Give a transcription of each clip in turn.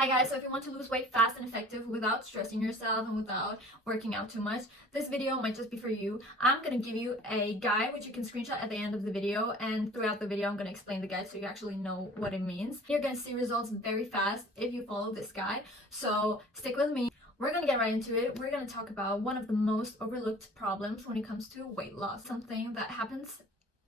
Hi guys, so if you want to lose weight fast and effective without stressing yourself and without working out too much, this video might just be for you. I'm going to give you a guide which you can screenshot at the end of the video, and throughout the video I'm going to explain the guide so you actually know what it means. You're going to see results very fast if you follow this guide, so stick with me. We're going to get right into it. We're going to talk about one of the most overlooked problems when it comes to weight loss, something that happens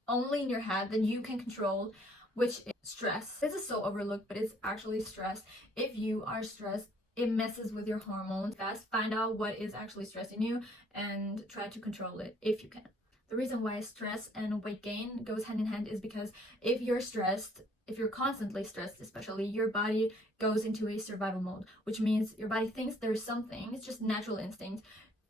only in your head that you can control, which is stress. This is so overlooked, but it's actually stress. If you are stressed, it messes with your hormones. Fast, find out what is actually stressing you and try to control it if you can. The reason why stress and weight gain goes hand in hand is because if you're stressed, if you're constantly stressed especially, your body goes into a survival mode, which means your body thinks there's something, it's just natural instinct.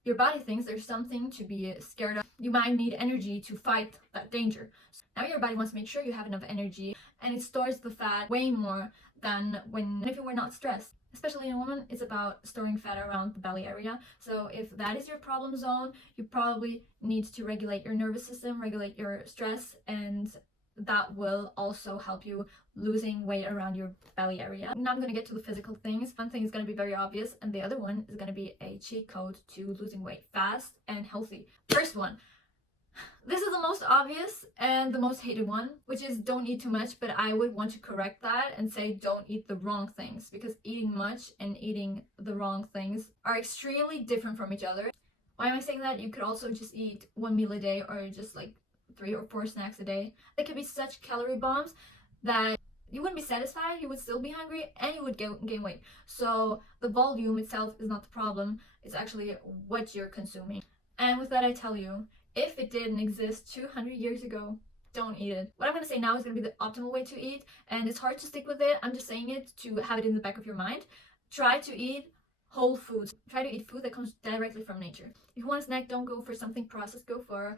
Your body thinks there's something to be scared of. You might need energy to fight that danger. So now your body wants to make sure you have enough energy, and it stores the fat way more than if you were not stressed. Especially in a woman, it's about storing fat around the belly area. So if that is your problem zone, you probably need to regulate your nervous system, regulate your stress, and that will also help you losing weight around your belly area. Now I'm going to get to the physical things. One thing is going to be very obvious, and the other one is going to be a cheat code to losing weight fast and healthy. First one, this is the most obvious and the most hated one, which is don't eat too much, but I would want to correct that and say don't eat the wrong things, because eating much and eating the wrong things are extremely different from each other. Why am I saying that? You could also just eat one meal a day, or just like 3 or 4 snacks a day. They could be such calorie bombs that you wouldn't be satisfied, you would still be hungry, and you would gain weight. So the volume itself is not the problem, it's actually what you're consuming. And with that I tell you, if it didn't exist 200 years ago, don't eat it. What I'm going to say now is going to be the optimal way to eat, and it's hard to stick with it. I'm just saying it to have it in the back of your mind. Try to eat whole foods. Try to eat food that comes directly from nature. If you want a snack, don't go for something processed. Go for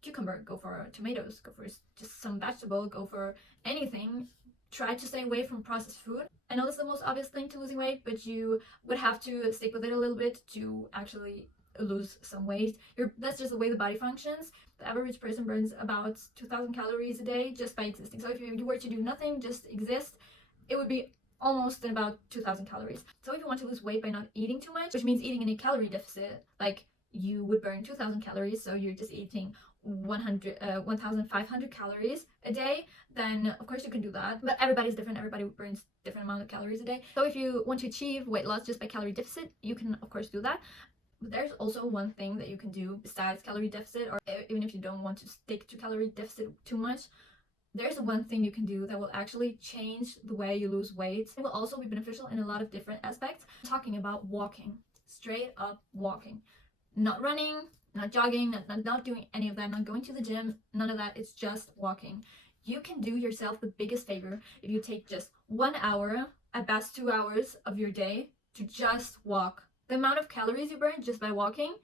cucumber, go for tomatoes, go for just some vegetable, go for anything. Try to stay away from processed food. I know this is the most obvious thing to losing weight, but you would have to stick with it a little bit to actually lose some weight. That's just the way the body functions. The average person burns about 2,000 calories a day just by existing. So if you were to do nothing, just exist, it would be almost about 2,000 calories. So if you want to lose weight by not eating too much, which means eating in a calorie deficit, like you would burn 2,000 calories, so you're just eating 1,500 calories a day, then of course you can do that. But everybody's different, everybody burns different amount of calories a day. So if you want to achieve weight loss just by calorie deficit, you can of course do that. But there's also one thing that you can do besides calorie deficit, or even if you don't want to stick to calorie deficit too much, there's one thing you can do that will actually change the way you lose weight. It will also be beneficial in a lot of different aspects. I'm talking about walking, straight up walking. Not running, not jogging, not doing any of that, not going to the gym, none of that. It's just walking. You can do yourself the biggest favor if you take just 1 hour, at best 2 hours of your day to just walk. The amount of calories you burn just by walking,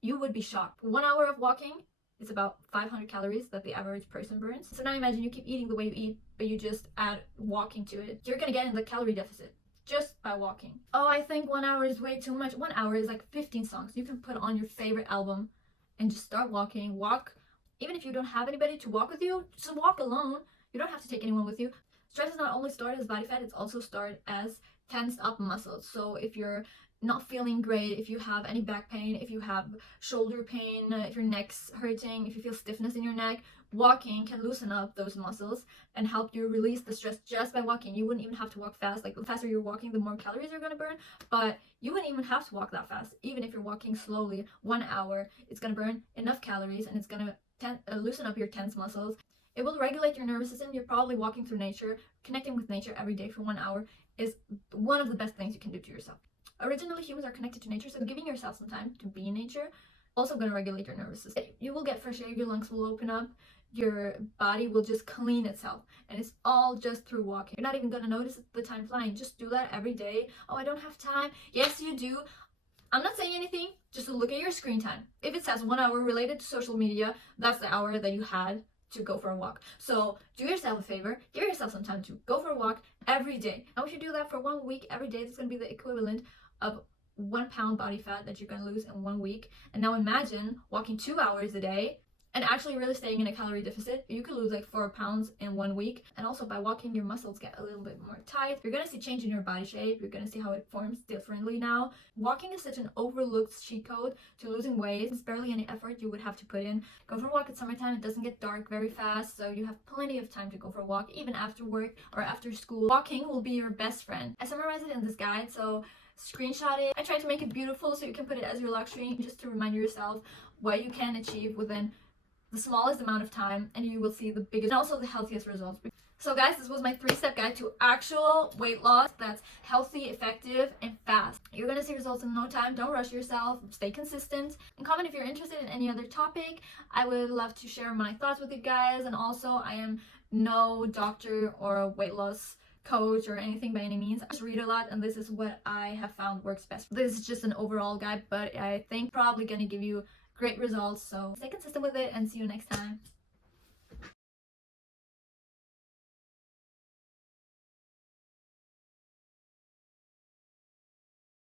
you would be shocked. 1 hour of walking is about 500 calories that the average person burns. So now imagine you keep eating the way you eat, but you just add walking to it. You're gonna get in the calorie deficit just by walking. Oh, I think 1 hour is way too much. 1 hour is like 15 songs. You can put on your favorite album and just start walking. Walk, even if you don't have anybody to walk with you, just walk alone. You don't have to take anyone with you. Stress is not only stored as body fat, it's also stored as tensed up muscles. So if you're not feeling great, if you have any back pain, if you have shoulder pain, if your neck's hurting, if you feel stiffness in your neck, walking can loosen up those muscles and help you release the stress just by walking. You wouldn't even have to walk fast. Like the faster you're walking, the more calories you're going to burn, but you wouldn't even have to walk that fast. Even if you're walking slowly, 1 hour, it's going to burn enough calories, and it's going to loosen up your tense muscles. It will regulate your nervous system. You're probably walking through nature. Connecting with nature every day for 1 hour is one of the best things you can do to yourself. Originally, humans are connected to nature, so giving yourself some time to be in nature also going to regulate your nervous system. You will get fresh air, your lungs will open up, your body will just clean itself, and it's all just through walking. You're not even going to notice the time flying. Just do that every day. Oh, I don't have time. Yes, you do. I'm not saying anything, just look at your screen time. If it says 1 hour related to social media, that's the hour that you had to go for a walk. So do yourself a favor, give yourself some time to go for a walk every day. And if you do that for 1 week every day, that's going to be the equivalent of 1 pound body fat that you're going to lose in 1 week. And now imagine walking 2 hours a day and actually really staying in a calorie deficit. You could lose like 4 pounds in 1 week. And also by walking, your muscles get a little bit more tight. You're gonna see change in your body shape. You're gonna see how it forms differently now. Walking is such an overlooked cheat code to losing weight. It's barely any effort you would have to put in. Go for a walk at summertime. It doesn't get dark very fast, so you have plenty of time to go for a walk, even after work or after school. Walking will be your best friend. I summarize it in this guide, so screenshot it. I try to make it beautiful so you can put it as your luxury, just to remind yourself what you can achieve within the smallest amount of time, and you will see the biggest and also the healthiest results. So guys, this was my 3-step guide to actual weight loss that's healthy, effective, and fast. You're gonna see results in no time. Don't rush yourself. Stay consistent. And comment if you're interested in any other topic. I would love to share my thoughts with you guys. And also, I am no doctor or a weight loss coach or anything by any means. I just read a lot, and this is what I have found works best. This is just an overall guide, but I think probably gonna give you great results. So stay consistent with it, and see you next time.